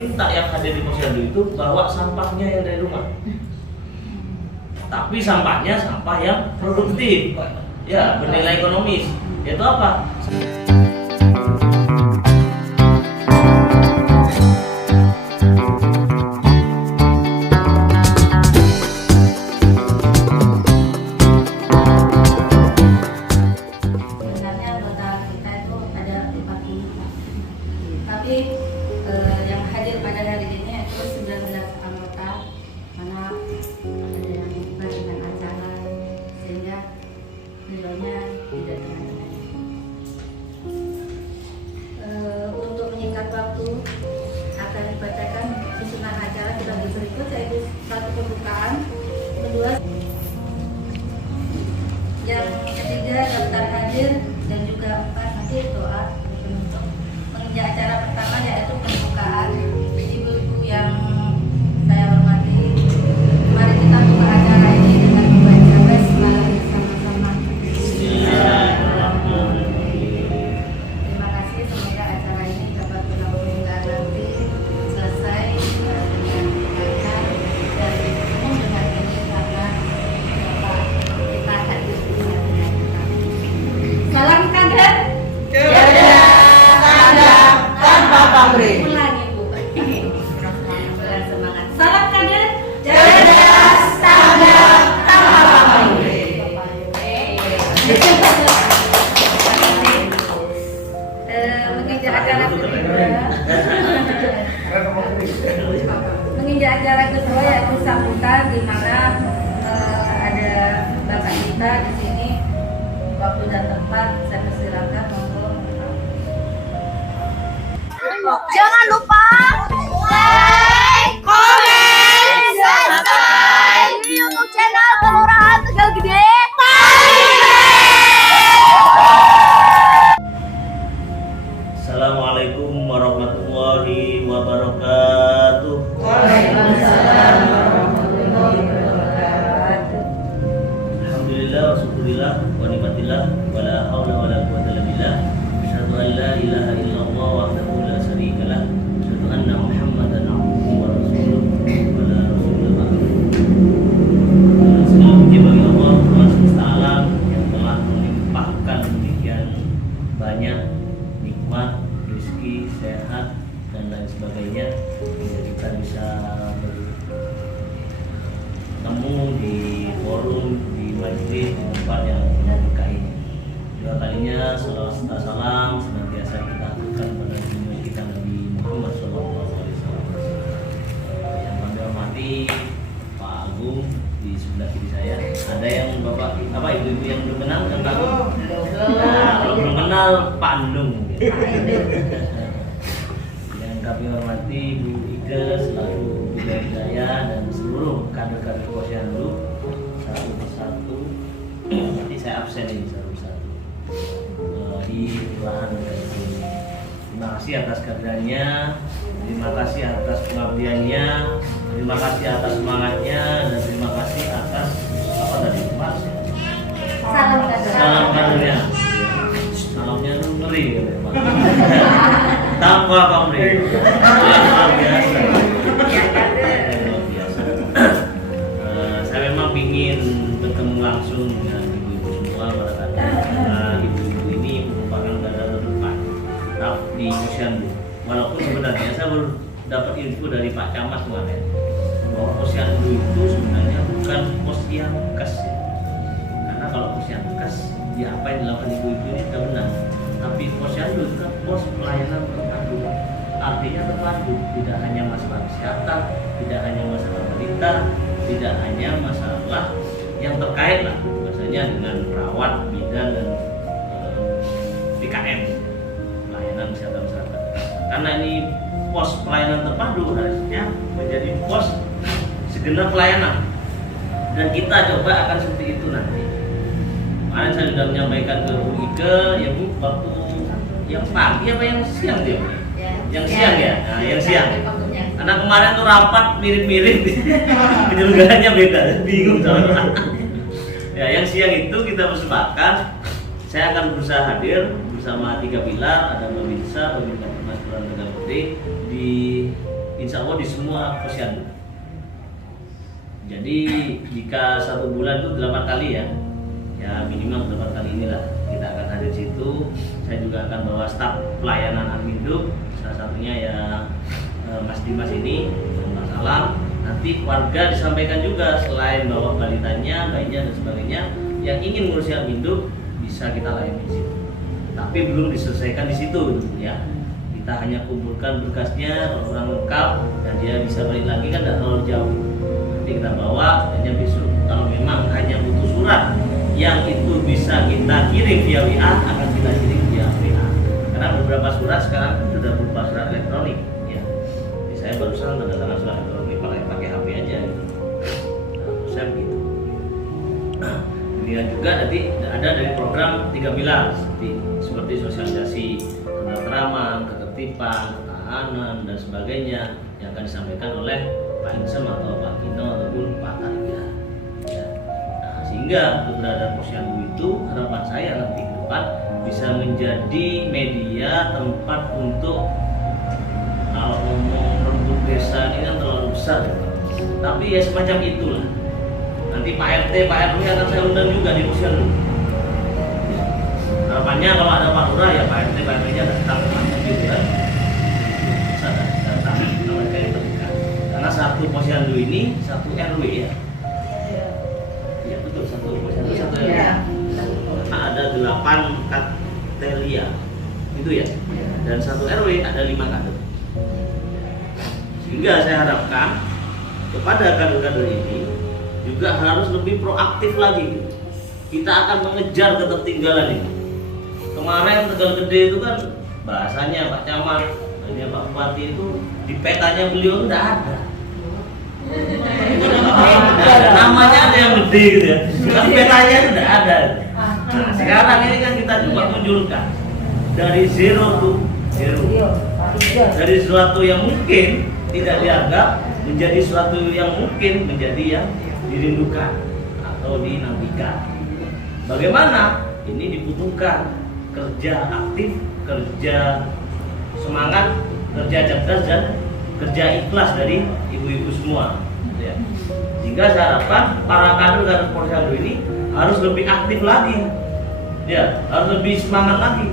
minta yang hadir di posyandu itu bawa sampahnya yang dari rumah, tapi sampahnya sampah yang produktif, ya bernilai ekonomis. Itu apa? Sebenarnya anggota kita itu ada 40, tapi yang hadir pada hari ini itu 19 anggota, karena ada yang ikut dengan acara sehingga nilainya tidak dengan untuk menyingkat waktu akan dibacakan susunan acara dibagi berikut, yaitu satu pembukaan, kedua yang ketiga daftar hadir, dan juga empat nanti doa penutup. Menginjak acara pertama yaitu pembukaan. Ibu-ibu yang saya hormati, mari kita buka acara ini dengan membaca basmalah bersama-sama. Terima kasih, semoga acara ini dapat berlangsung hingga nanti selesai dengan lancar dan penuh dengan ini, karena Bapak kita hadir di hati kita. Salam kader. Tanpa pamrih. Ulangi Bu. Semangat. Salam kader. Cerdas, tanggap, tanpa pamrih. Menginjak acara kedua. Menginjak acara kedua yaitu sambutan, di mana ada bapak kita di sini. Waktu dan tempat saya persilakan, monggo. Jangan lupa like, komen, subscribe di YouTube channel Kelurahan Tegal Gede. Assalamualaikum warahmatullahi wabarakatuh. Waalaikumsalam warahmatullahi wabarakatuh. Alhamdulillah wa syukurillah wa nikmatillah wa la haula wa la quwwata illa billah. Asyhadu an la ilaha illallah wahdahu la syarika lah. Asyhadu anna Muhammadan abduhu wa rasuluh wa la rasula ba'dahu. Segala puji bagi Allah Tuhan semesta alam yang telah melimpahkan demikian banyak nikmat, rezeki, sehat dan lain sebagainya hingga kita bisa bertemu di forum, di majelis, di tempat yang berkah ini. Dua kalinya salawat serta salam senantiasa kita aturkan pada junjungan kita Nabi Muhammad SAW. Yang kami hormati Pak Agung di sebelah kiri saya. Ada yang bapak ibu-ibu yang belum kenal kan Pak Agung? Nah, kalau belum kenal Pak Andung. Yang kami hormati Bu Ike selaku Bidaya dan seluruh kader-kader posyandu satu persatu. Nanti saya absen ini satu persatu di kelurahan ini. Terima kasih atas kerjanya, terima kasih atas pengabdiannya, terima kasih atas semangatnya, dan terima kasih atas apa tadi Pak? Salam kader. Salam kadernya. Salamnya tuh ngeri ya Pak. Tanpa pamrih. Luar biasa. Ya kader. Luar biasa. Saya memang ingin bertemu langsung dengan ibu-ibu semua pada karena ibu-ibu ini merupakan garda terdepan di posyandu. Walaupun sebenarnya saya baru dapat info dari Pak Camat kemarin bahwa posyandu itu sebenarnya bukan pos yang kes ya. Karena kalau pos yang kes, ya apa yang dilakukan ibu-ibu ini tidak benar. Tapi posyandu itu kan pos pelayanan terpadu. Artinya terpadu, tidak hanya masalah kesehatan, tidak hanya masalah berita, tidak hanya masalah yang terkait lah, misalnya dengan perawat, bidan dan PKM, pelayanan kesehatan masyarakat. Karena ini pos pelayanan terpadu, harusnya menjadi pos segenap pelayanan. Dan kita coba akan seperti itu nanti. Kemarin saya sudah menyampaikan ke Bu Ike, ya Bu, waktu yang pagi apa yang siang dia? Yang siang ya? Nah, yang siang. Karena kemarin tuh rapat mirip-mirip, penyelenggaranya beda, bingung soalnya. Ya, yang siang itu kita bersepakat, saya akan berusaha hadir bersama 3 pilar, ada Mbak Binsa, Mbak Binsa Mas Tegal Gede di insya Allah di semua posyandu. Jadi jika 1 bulan itu 8 kali ya minimal 8 kali inilah kita akan hadir situ. Saya juga akan bawa staf pelayanan Adminduk, salah satunya ya Mas Dimas ini, Mas Alam. Nanti warga disampaikan juga selain bawa balitanya, bayinya dan sebagainya yang ingin ngurusi Adminduk bisa kita layani di situ. Tapi belum diselesaikan di situ ya. Kita hanya kumpulkan berkasnya, orang lengkap dan dia bisa balik lagi kan tidak terlalu jauh. Nanti kita bawa hanya besok. Kalau memang hanya butuh surat yang itu bisa kita kirim via WA akan kita kirim via WA. Karena beberapa surat sekarang sudah berupa surat elektronik ya. Jadi saya barusan tanda tangan surat elektronik pakai HP aja gitu. Saya begitu. Kemudian juga nanti ada dari program 3 pilar seperti sosialisasi ketentraman, ketertiban, ketahanan dan sebagainya yang akan disampaikan oleh Pak Insem atau Pak Kino ataupun Pak Targa. Ya. Nah, sehingga keberadaan posyandu itu harapan saya nanti ke depan bisa menjadi media tempat untuk, kalau ngomong rembuk desa ini kan terlalu besar, tapi ya semacam itulah. Nanti Pak RT, Pak RW akan saya undang juga di posyandu. Harapannya kalau ada Pak Lurah ya Pak RT, Pak RW-nya datang gitu kan. Bisa datang kalau mereka yang terdekat. Karena satu posyandu ini satu RW ya. Iya betul, satu posyandu satu RW. Karena ada 8 katelia itu ya. Dan satu RW ada 5 kader. Sehingga saya harapkan kepada kader-kader ini juga harus lebih proaktif lagi. Kita akan mengejar ketertinggalan ini. Kemarin Tegal Gede itu kan bahasanya Pak Camat, bahasanya Pak Bupati itu di petanya beliau tidak ada. Namanya ada yang gede gitu ya, tapi petanya tidak ada. Nah, sekarang ini kan kita coba tunjukkan dari zero to hero, dari sesuatu yang mungkin tidak dianggap menjadi sesuatu yang mungkin menjadi yang dirindukan atau dinantikan. Bagaimana? Ini dibutuhkan kerja aktif, kerja semangat, kerja cerdas dan kerja ikhlas dari ibu-ibu semua. Ya. Sehingga saya harapkan para kader-kader posyandu ini harus lebih aktif lagi, ya, harus lebih semangat lagi.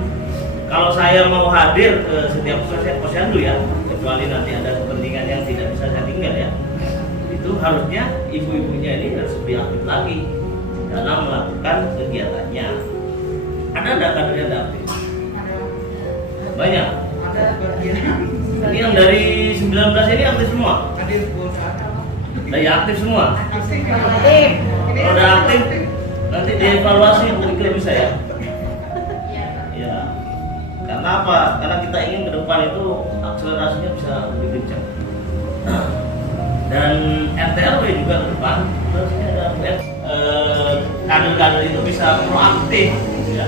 Kalau saya mau hadir ke setiap posyandu ya, kecuali nanti ada kepentingan yang tidak bisa saya tinggal ya, itu harusnya ibu-ibunya ini harus lebih aktif lagi dalam melakukan kegiatannya. Ada nggak kader yang aktif? Banyak. Ini yang dari 19 ini aktif semua. Aktif semua. Kalau udah aktif, nanti dievaluasi mungkin bisa ya. Ya. Karena apa? Karena kita ingin ke depan itu akselerasinya bisa lebih kencang. Dan RT/RW juga ke depan harusnya ada kader-kader itu bisa proaktif ya,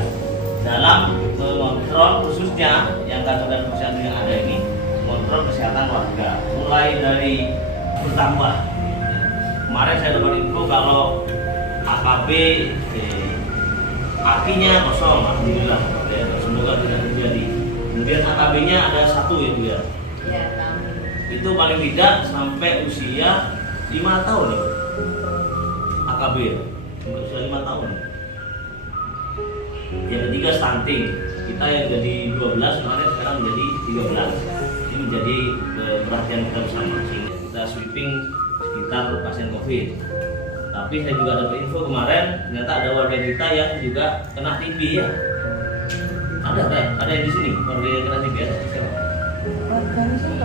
dalam mengontrol, khususnya yang kader-kader posyandu yang ada ini mengontrol kesehatan warga mulai dari bertambah. Kemarin saya dapat info kalau AKB akinya kosong, alhamdulillah ya, semoga tidak terjadi. Kemudian AKB-nya ada 1 ya Bu ya. Itu paling tidak sampai usia 5 tahun ya. AKB ya, sampai usia 5 tahun. Yang ketiga stunting, kita yang jadi 12 kemarin sekarang menjadi 13. Ini menjadi perhatian kita bersama sehingga kita sweeping sekitar pasien COVID. Tapi saya juga dapat info kemarin ternyata ada warga kita yang juga kena TB ya. Ada yang di sini warga yang kena TB ya.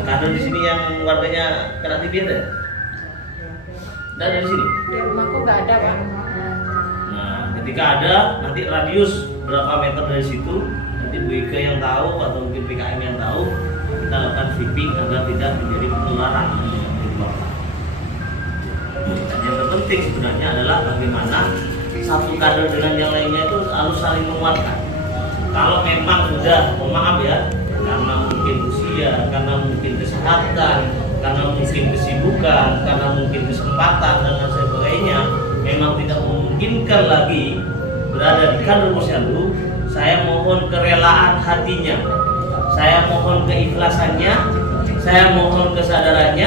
Kader di sini yang warganya kena TB ada? Tidak ada di sini. Di rumahku nggak ada Pak. Nah, ketika ada nanti radius berapa meter dari situ nanti Bu Ike yang tahu atau mungkin PKM yang tahu, kita lakukan sweeping agar tidak menjadi penularan. Dan yang terpenting sebenarnya adalah bagaimana satu kader dengan yang lainnya itu harus saling menguatkan. Kalau memang sudah, mohon maaf ya, karena mungkin usia, karena mungkin kesehatan, karena mungkin kesibukan, karena mungkin kesempatan dan lain sebagainya, memang tidak memungkinkan lagi berada di kader posyandu, saya mohon kerelaan hatinya, saya mohon keikhlasannya, saya mohon kesadarannya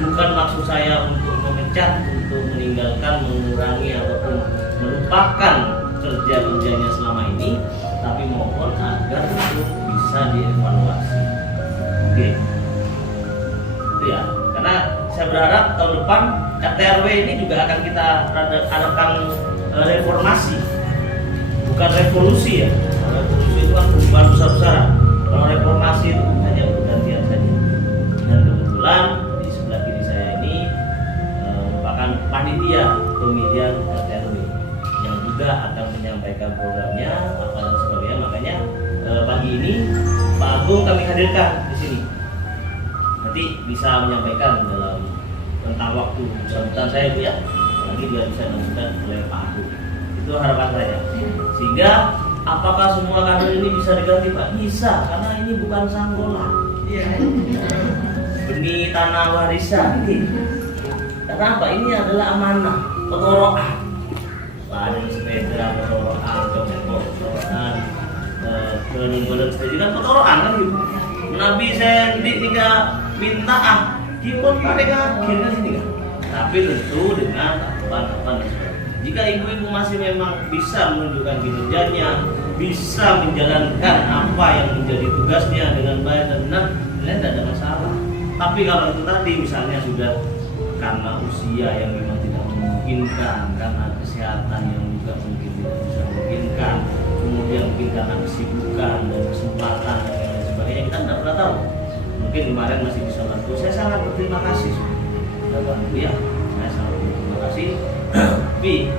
bukan maksud saya untuk memecat, untuk meninggalkan, mengurangi ataupun melupakan kerja-kerjanya selama ini, tapi mohon agar itu bisa dievaluasi. Oke, itu ya. Karena saya berharap tahun depan RT/RW ini juga akan kita adakan reformasi, bukan revolusi ya. Revolusi itu kan perubahan besar-besaran. Kalau reformasi itu hanya pergantian saja. Dan kebetulan di sebelah kiri saya ini merupakan panitia pemilihan RT/RW yang juga akan menyampaikan programnya apa dan sebagainya. Makanya pagi ini Pak Agung kami hadirkan di sini. Nanti bisa menyampaikan dalam tentang waktu sambutan saya Bu ya. Nanti dia bisa dilanjutkan oleh Pak Agung. Itu harapan saya. Sehingga apakah semua kader ini bisa diganti Pak? Bisa, karena ini bukan sanggolan. Benih tanah warisan ini. Karena apa? Ini adalah amanah, petorokan. Ada sepeda, petorokan, petorokan, benar-benar kan petorokan kan gitu. Nabi Sendi tiga minta kipun mereka akhirnya sini kan. Tapi tentu dengan tahapan dan sebagainya. Jika ibu-ibu masih memang bisa menunjukkan kinerjanya, bisa menjalankan apa yang menjadi tugasnya dengan baik dan benar, tidak ada masalah. Tapi kalau itu tadi misalnya sudah karena usia yang memang tidak memungkinkan, karena kesehatan yang juga mungkin tidak bisa memungkinkan, kemudian mungkin karena kesibukan dan kesempatan dan lain sebagainya, kita tidak pernah tahu. Mungkin kemarin masih bisa bantu. Saya sangat berterima kasih sudah bantu ya. Saya sangat berterima kasih. Tapi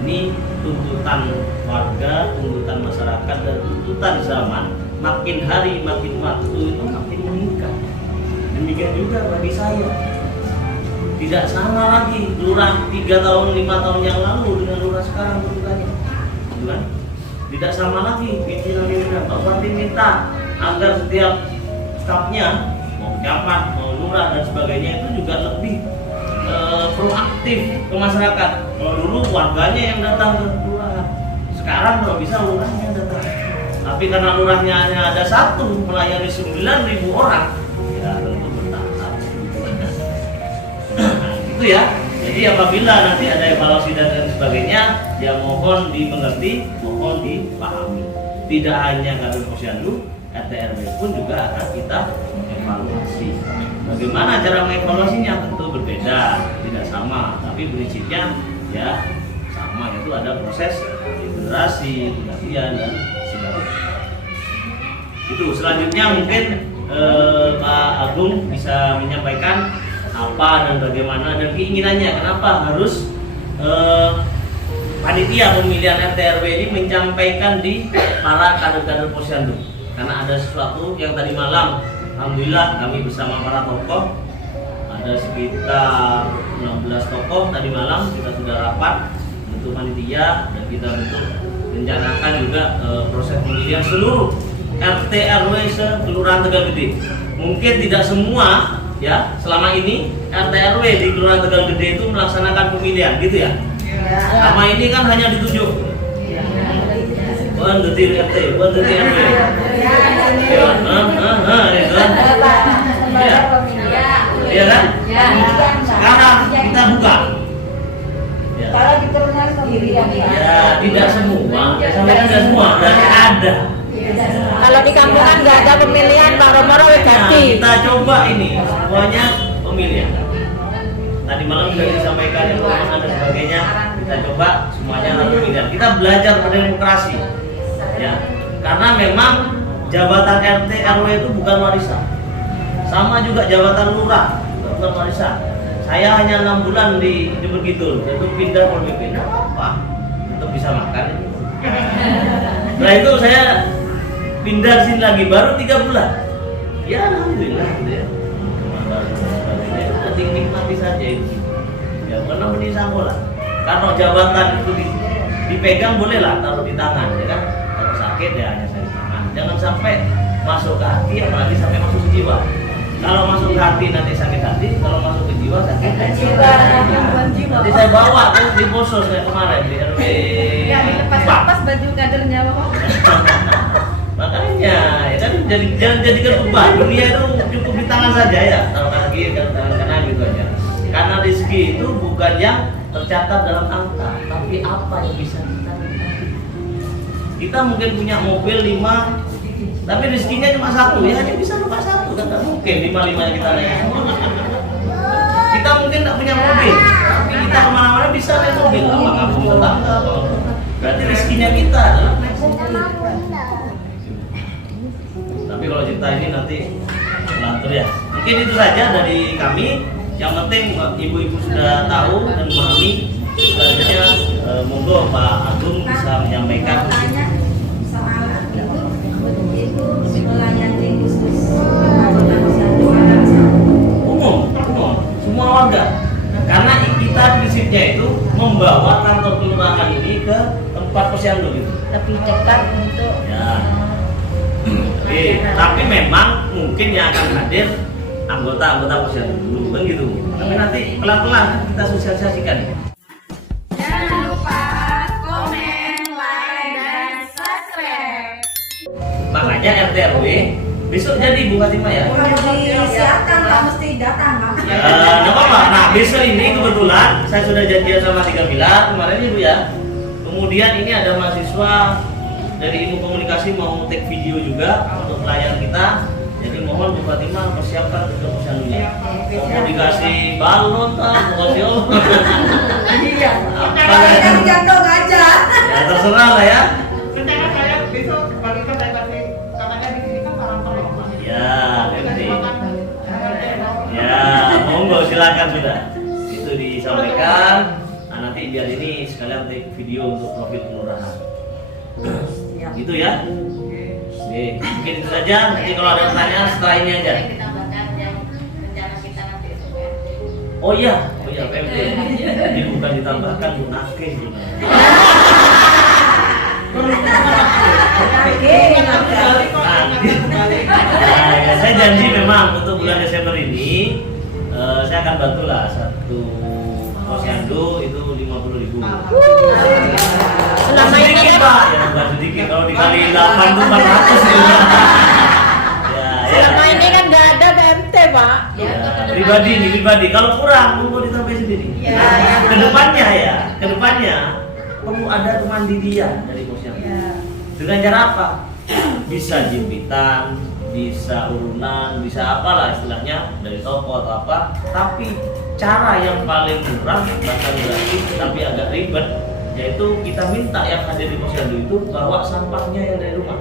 ini tuntutan warga, tuntutan masyarakat dan tuntutan zaman. Makin hari makin waktu itu makin meningkat. Demikian juga bagi saya. Tidak sama lagi lurah 3 tahun 5 tahun yang lalu dengan lurah sekarang tuntutannya. Bukan? Tidak sama lagi pimpinan Pak Bupati minta agar setiap stafnya mau camat, mau lurah dan sebagainya itu juga lebih proaktif ke masyarakat. Kalau dulu warganya yang datang ke lurah, sekarang kalau bisa lurahnya yang datang. Tapi karena lurahnya hanya ada satu melayani 9.000 orang, ya tentu bertahap. Itu ya. Jadi apabila nanti ada evaluasi dan lain sebagainya, ya mohon dimengerti, mohon dipahami. Tidak hanya kader posyandu, RT/RW pun juga akan kita evaluasi. Bagaimana cara mengevaluasinya tentu berbeda, tidak sama, tapi prinsipnya ya sama, yaitu ada proses generasi, penggantian dan sebagainya. Itu selanjutnya mungkin Pak Agung bisa menyampaikan apa dan bagaimana dan keinginannya kenapa harus panitia pemilihan RT/RW ini menyampaikan di para kader-kader posyandu. Karena ada sesuatu yang tadi malam, alhamdulillah kami bersama para tokoh, ada sekitar 16 tokoh tadi malam kita sudah rapat untuk panitia dan kita untuk rencanakan juga proses pemilihan seluruh RT/RW se-Kelurahan Tegalgede. Mungkin tidak semua ya selama ini RT/RW di Kelurahan Tegalgede itu melaksanakan pemilihan gitu ya. Sama ini kan hanya ditunjuk. Detil RT, detil RW. Iya kan? Sekarang kita buka. Kalau di Kelurahan sendiri Ya, tidak semua. Sampai tidak semua, berarti ada. Kalau di kampungan nggak ada pemilihan, Pak Romoro ganti. Kita coba ini semuanya pemilihan. Tadi malam sudah disampaikan informasi dan sebagainya. Kita coba semuanya harus pemilihan. Kita belajar pada demokrasi. Ya, karena memang jabatan RT/RW itu bukan warisan. Sama juga jabatan lurah bukan warisan. Saya hanya 6 bulan di Jember Kidul, itu pindah pemimpin apa? Untuk bisa makan. Setelah itu saya pindah sini lagi baru 3 bulan. Ya alhamdulillah gitu ya. Nanti nikmati saja itu. Ya karena benih sanggola. Kalau jabatan itu dipegang bolehlah taruh di tangan, ya kan? Kalau sakit ya hanya saya di tangan. Jangan sampai masuk ke hati, apalagi sampai masuk ke jiwa. Kalau masuk ke hati nanti sakit hati, kalau masuk ke jiwa sakit jiwa. Nanti saya bawa terus di posos kayak kemarin di RW. Pas baju kadernya Bapak. Makanya ya kan jangan jadikan beban. Dunia itu cukup di tangan saja ya. Taruh kaki, taruh tangan kanan gitu banyak. Karena rezeki itu bukan yang tercatat dalam angka, tapi apa yang bisa kita nikmati. Kita mungkin punya mobil 5, tapi rezekinya cuma 1, ya hanya bisa lupa 1, kan nggak mungkin 5-5 kita naik semua. Kita mungkin nggak punya mobil, tapi kita kemana-mana bisa naik mobil, apa kampung tetangga, berarti rezekinya kita adalah naik mobil. Tapi kalau cerita ini nanti lantur ya. Mungkin itu saja dari kami. Yang penting ibu-ibu sudah tahu dan memahami. Selanjutnya monggo Pak Agung bisa menyampaikan. Tanya soal ibu melayani khusus anggota posyandu Umum, semua warga. Karena kita prinsipnya itu membawa kantor kelurahan ini ke tempat posyandu gitu. lebih dekat untuk Ya. Oke, tapi memang mungkin yang akan hadir anggota posyandu dulu kan gitu. Tapi nanti pelan-pelan kita sosialisasikan. Jangan lupa komen, like, dan subscribe. Makanya RT RW besok jadi Bu Fatimah ya. disiapkan, nggak mesti datang. Ya, nggak apa-apa. Nah, besok ini kebetulan saya sudah janjian sama 3 pilar kemarin Ibu ya. Kemudian ini ada mahasiswa dari Ilmu Komunikasi mau take video juga untuk pelayan kita. Jadi mohon Bu Fatimah persiapkan untuk posyandunya. Mau dikasih balon tak, mau kasih apa? Iya. Apa? Yang jatuh aja. Ya terserah lah ya. Rencana saya besok balikan dari tadi katanya di sini kan para pelomba. Ya, nanti. Ya, monggo silakan sudah. Itu disampaikan. Nah, nanti biar ini sekalian take video untuk profil kelurahan. Gitu ya. Oke, mungkin itu saja. Nanti kalau ada pertanyaan setelah ini aja. Kita bahkan yang rencana kita nanti itu kan. Oh iya, PMD. Ini bukan ditambahkan, Bu nakes. Nah, ya, saya janji memang untuk bulan Desember ini saya akan bantulah satu posyandu itu 50.000. Selama ini Sedikit kan Pak, ya bukan sedikit. Kalau dikali 8 itu 400 gitu. selama ini kan nggak ada BMT Pak. Ya, pribadi nih pribadi. Kalau kurang mau ditambahin sendiri. Kedepannya perlu ada kemandirian dari posyandu. Dengan cara apa? Bisa jempitan, bisa urunan, bisa apalah istilahnya dari toko atau apa. Tapi cara yang paling murah bahkan gratis tapi agak ribet, yaitu kita minta yang hadir di posyandu itu bawa sampahnya yang dari rumah.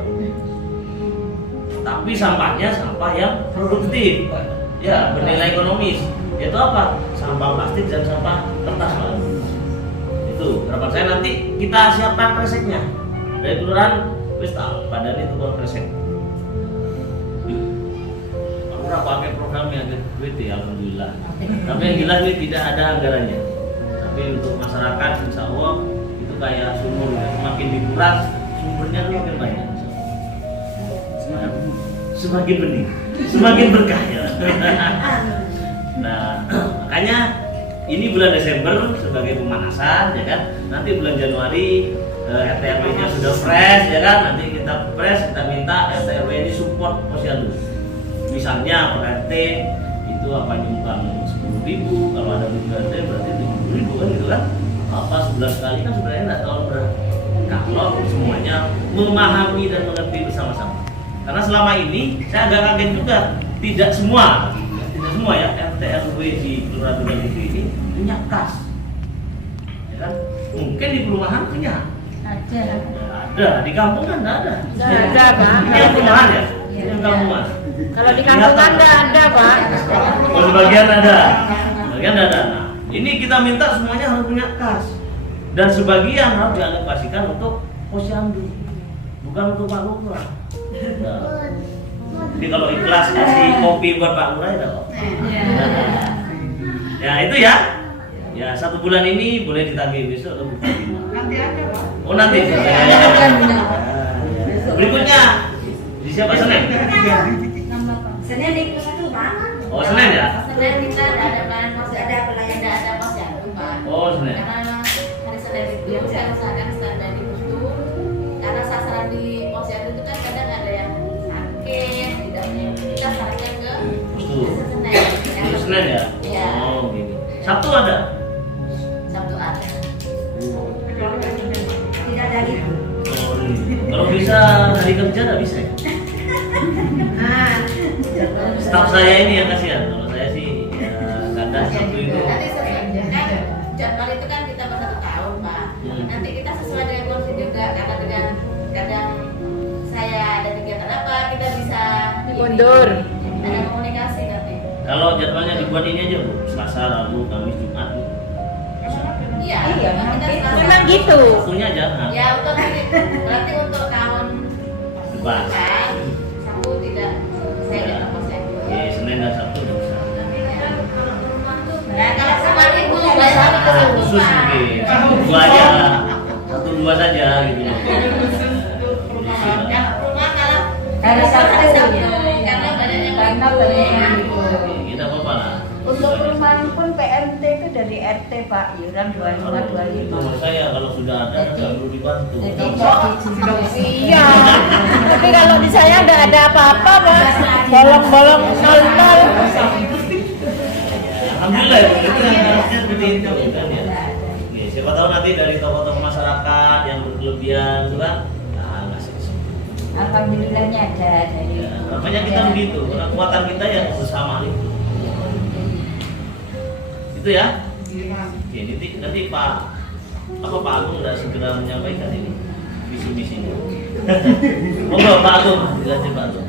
Tapi sampahnya sampah yang produktif, ya bernilai ekonomis. Yaitu apa? Sampah plastik dan sampah kertas Pak. Itu harapan saya nanti kita siapkan kreseknya dari kelurahan. Wis tak badan itu buat kresek. Aku ora pakai programnya ada duit ya alhamdulillah. Tapi yang jelas ini tidak ada anggarannya. Tapi untuk masyarakat insya Allah itu kayak sumur ya. Semakin dikuras sumbernya semakin banyak. Semakin bening, semakin berkah ya. Nah, makanya ini bulan Desember sebagai pemanasan ya kan. Nanti bulan Januari RT RW-nya sudah fresh ya kan. Nanti kita fresh, kita minta RT RW ini support posyandu. Misalnya per RT itu apa nyumbang 10.000, kalau ada 3 RT berarti 70.000 kan gitu kan. Apa sebulan sekali kan sebenarnya nggak terlalu berat. Kalau semuanya memahami dan mengerti bersama-sama. Karena selama ini saya agak kaget juga, tidak semua ya RT RW di kelurahan negeri ini punya kas. Ya kan? Mungkin di perumahan punya. Ada, di kampung kan nggak ada. Nggak ada Pak. Ini yang perumahan ya? Ini yang kampungan. Kalau di kampungan nggak ada Pak. Oh, sebagian ada. Sebagian ada. Nah, ini kita minta semuanya harus punya kas. Dan sebagian harus dialokasikan untuk posyandu. Bukan untuk Pak Lurah. Nah, jadi kalau ikhlas kasih kopi buat Pak Lurah ya kok. Ya itu ya. Ya 1 bulan ini boleh ditagih besok atau bukan? Nanti aja Pak. Oh nanti. Berikutnya di siapa Senin? Senin di satu Pak. Oh Senin ya? Senin kita ada pelayan posyandu, Ada pelayan. ada posyandu Pak. Oh Senin. Karena hari Senin itu saya usahakan standar di itu, karena sasaran di posyandu itu kan kadang ada yang sakit, tidak punya, kita sarankan ke Betul. Senin. Itu Senin ya? Iya. Oh. Sabtu ada? Sabtu ada. Kecuali hari Senin. Tidak ada itu. Oh, kalau bisa hari kerja nggak bisa ya? Nah, Staf saya ini yang kasihan. Kalau saya sih ya kadang Sabtu itu. Nanti sesuai kan jadwal itu kan kita per 1 tahun Pak. Nanti kita sesuai dengan kondisi juga karena dengan kadang saya ada kegiatan apa kita bisa Mundur. ada komunikasi nanti. Kalau jadwalnya dibuat ini aja, Bu. Selasa, Rabu, Kamis, Jumat. Iya, Iya, memang kita nanti selasa. Memang gitu. Waktunya jangan. Ya untuk berarti untuk tahun Depan. depan Sabtu tidak saya Ya. tidak mau saya buat. Oke, Senin dan Sabtu udah bisa. Nah kalau kemarin itu banyak hari ke Sabtu Khusus Pak. mungkin. Dua aja. Satu dua saja gitu. Yang rumah kalau Hari Sabtu, karena banyak yang karena libur. banyak yang libur. Oke, kita apa-apa lah. Untuk perumahan pun PMT itu dari RT Pak, iuran 2525. Menurut saya kalau sudah ada nggak perlu dibantu. Jadi nggak diizin. Iya. Tapi kalau di saya nggak ada apa-apa, Mas. Bolong-bolong nol-nol. Alhamdulillah itu yang harusnya seperti itu kan ya. Oke, siapa tahu nanti dari tokoh-tokoh masyarakat yang berkelebihan itu kan, nah ngasih kesempatan. Alhamdulillahnya ada dari. Ya, makanya kita begitu, karena kekuatan kita yang bersama itu. Itu ya. Oke, nanti Pak Agung nggak segera menyampaikan ini visi misinya. Monggo Pak Agung, jelasin Pak Agung.